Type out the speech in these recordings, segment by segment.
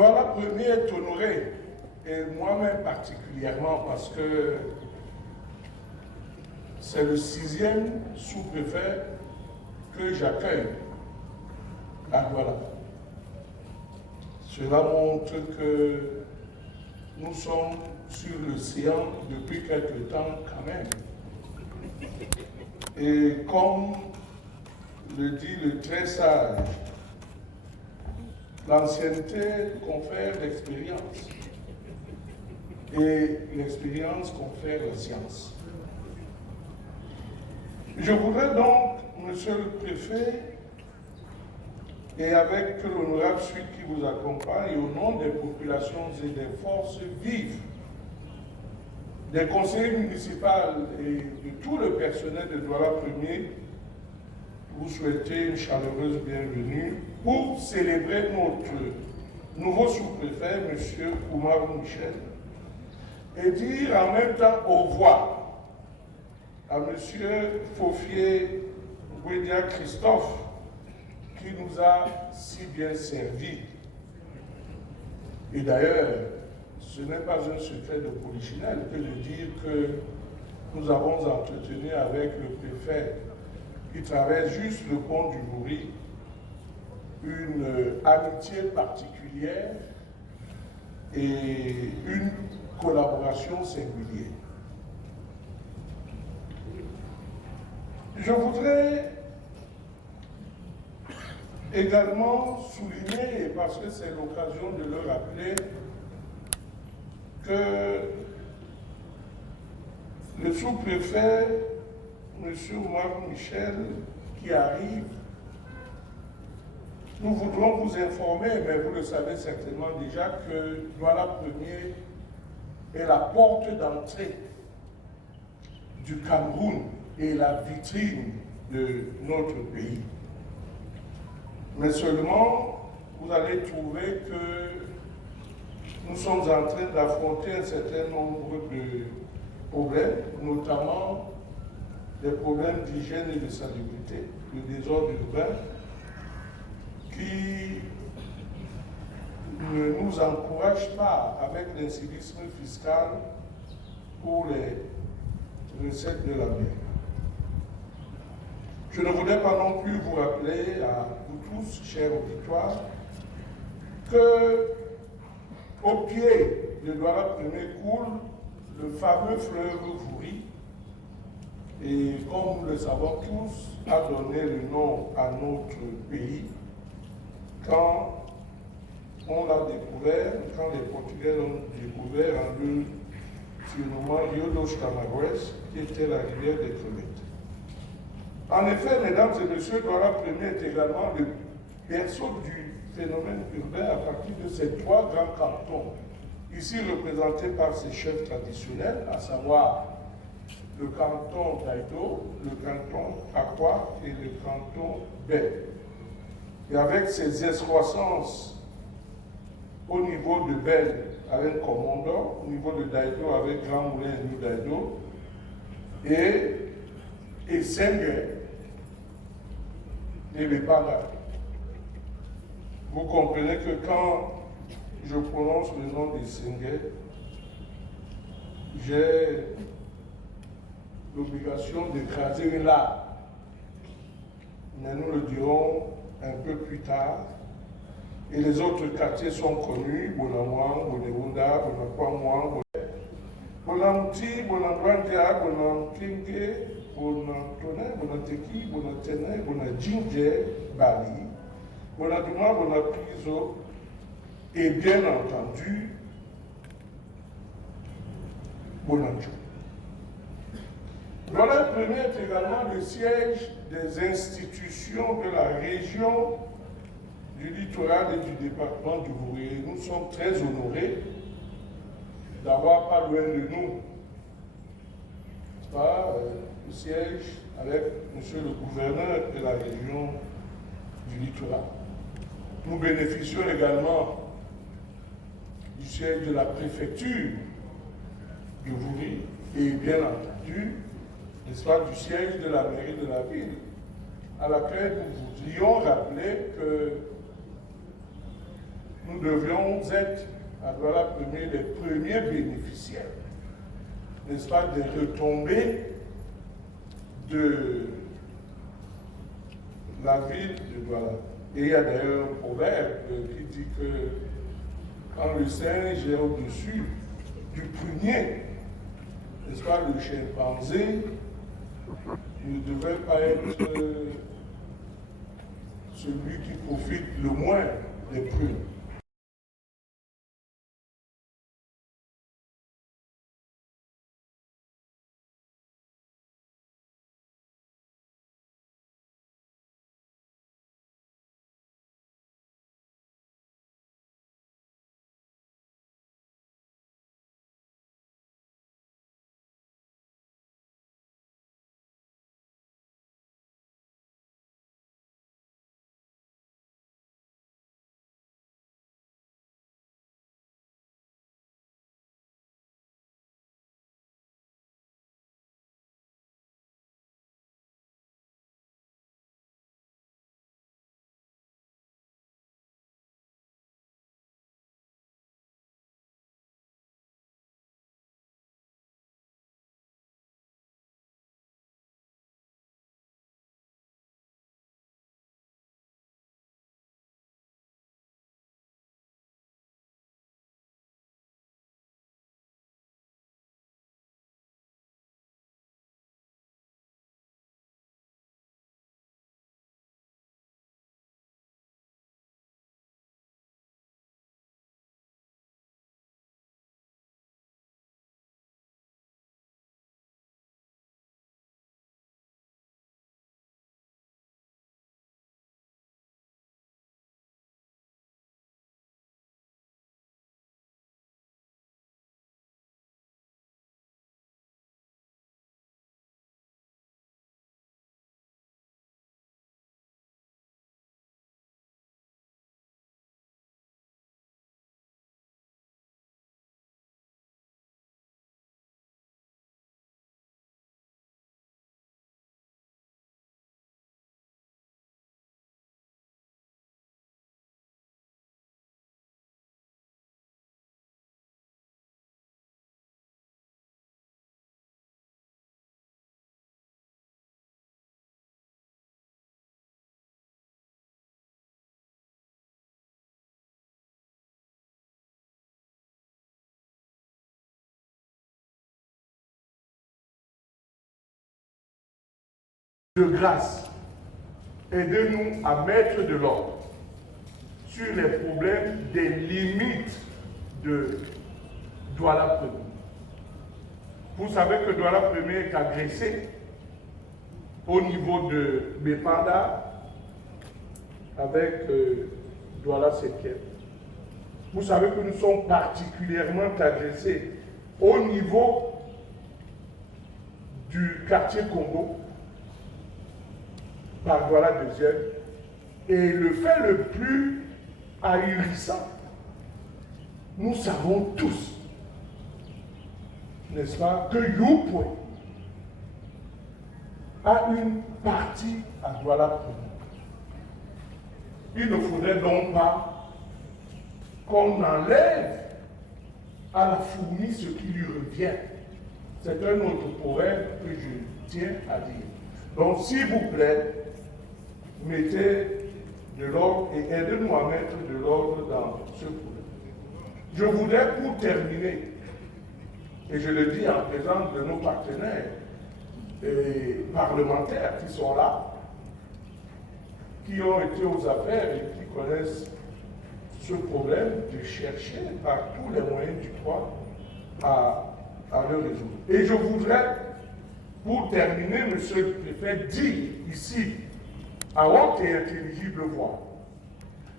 Douala Premier est honoré, et moi-même particulièrement, parce que c'est le 6e sous-préfet que j'accueille à Douala. Cela montre que nous sommes sur l'océan depuis quelque temps quand même. Et comme le dit le très sage, l'ancienneté confère l'expérience et l'expérience confère la science. Je voudrais donc, monsieur le préfet, et avec l'honorable suite qui vous accompagne, au nom des populations et des forces vives, des conseillers municipaux et de tout le personnel de Douala Premier, vous souhaiter une chaleureuse bienvenue pour célébrer notre nouveau sous-préfet, M. Oumar Michel, et dire en même temps au revoir à M. Fofier Gouedia Christophe, qui nous a si bien servi. Et d'ailleurs, ce n'est pas un secret de polichinelle que de dire que nous avons entretenu avec le préfet qui traverse juste le pont du Bourri une amitié particulière et une collaboration singulière. Je voudrais également souligner, parce que c'est l'occasion de le rappeler, que le sous-préfet, M. Oumar Michel, qui arrive, nous voudrons vous informer, mais vous le savez certainement déjà, que Douala Premier est la porte d'entrée du Cameroun et la vitrine de notre pays. Mais seulement, vous allez trouver que nous sommes en train d'affronter un certain nombre de problèmes, notamment des problèmes d'hygiène et de salubrité, le désordre urbain, qui ne nous encourage pas avec l'incivisme fiscal pour les recettes de la mer. Je ne voudrais pas non plus vous rappeler à vous tous, chers auditoires, que au pied de Douala Premier coule le fameux fleuve Vouri, et comme nous le savons tous, a donné le nom à notre pays quand on l'a découvert, quand les Portugais l'ont découvert en le surnommant Rio dos Camagües, qui était la rivière des crevettes. En effet, mesdames et messieurs, Douala Premier est également le berceau du phénomène urbain à partir de ces 3 grands cantons, ici représentés par ses chefs traditionnels, à savoir le canton d'Aïdo, le canton Akwa et le canton Bel. Et avec ses excroissances au niveau de Bel avec Commandant, au niveau de Daïdo avec Grand Moulin et New Daïdo, et Sengue et les Baga. Vous comprenez que quand je prononce le nom de Sengue, j'ai l'obligation d'écraser une larme. Mais nous le dirons un peu plus tard. Et les autres quartiers sont connus, Bonamouan, Bonewunda, Bonakwamouan, Bonamti, Bonambranga, Bonamkenge, Bonantone, Bonateki, Bonatene, Bonadjinge, Bali, Bonaduma, Bonapriso, et bien entendu, Bonanjo. Douala Premier est également le siège des institutions de la région du littoral et du département du Bouré. Nous sommes très honorés d'avoir pas loin de nous le siège avec monsieur le gouverneur de la région du littoral. Nous bénéficions également du siège de la préfecture de Bouré et bien entendu, n'est-ce pas, du siège de la mairie de la ville, à laquelle nous voudrions rappeler que nous devions être, à Douala Premier, les premiers bénéficiaires, n'est-ce pas, des retombées de la ville de Douala. Et il y a d'ailleurs un proverbe qui dit que quand le singe est au-dessus du prunier, n'est-ce pas, le chimpanzé ne devrait pas être celui qui profite le moins des prunes. De grâce, aidez-nous à mettre de l'ordre sur les problèmes des limites de Douala Premier. Vous savez que Douala Premier est agressé au niveau de Bepanda avec Douala 7e. Vous savez que nous sommes particulièrement agressés au niveau du quartier Congo par Douala 2e. Et le fait le plus ahurissant, nous savons tous, n'est-ce pas, que Youpoué a une partie à Douala Premier. Il ne faudrait donc pas qu'on enlève à la fourmi ce qui lui revient. C'est un autre poème que je tiens à dire. Donc, s'il vous plaît, mettez de l'ordre et aidez-nous à mettre de l'ordre dans ce problème. Je voudrais, pour terminer, et je le dis en présence de nos partenaires et parlementaires qui sont là, qui ont été aux affaires et qui connaissent ce problème, de chercher par tous les moyens du droit à le résoudre. Et je voudrais, pour terminer, monsieur le préfet, dire ici, à haute et intelligible voix,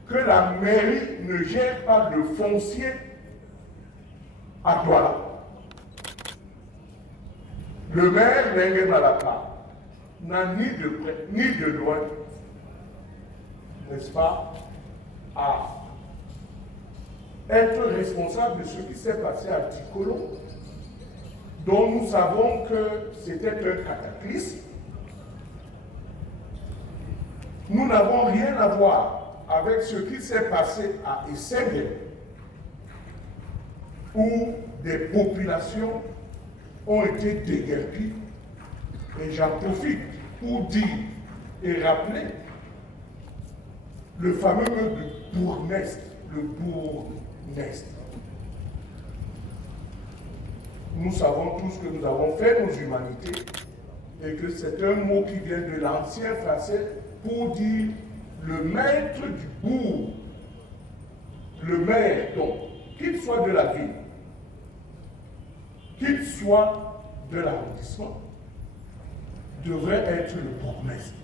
que la mairie ne gère pas de foncier à Douala. Le maire Lengue Malaka n'a ni de près ni de loin, n'est-ce pas, à être responsable de ce qui s'est passé à Tikolo, dont nous savons que c'était un cataclysme. Nous n'avons rien à voir avec ce qui s'est passé à Essègue, où des populations ont été déguerpies. Et j'en profite pour dire et rappeler le fameux mot de bourgmestre, le bourgmestre. Nous savons tous que nous avons fait nos humanités et que c'est un mot qui vient de l'ancien français pour dire le maître du bourg, le maire, donc, qu'il soit de la ville, qu'il soit de l'arrondissement, devrait être le bourgmestre.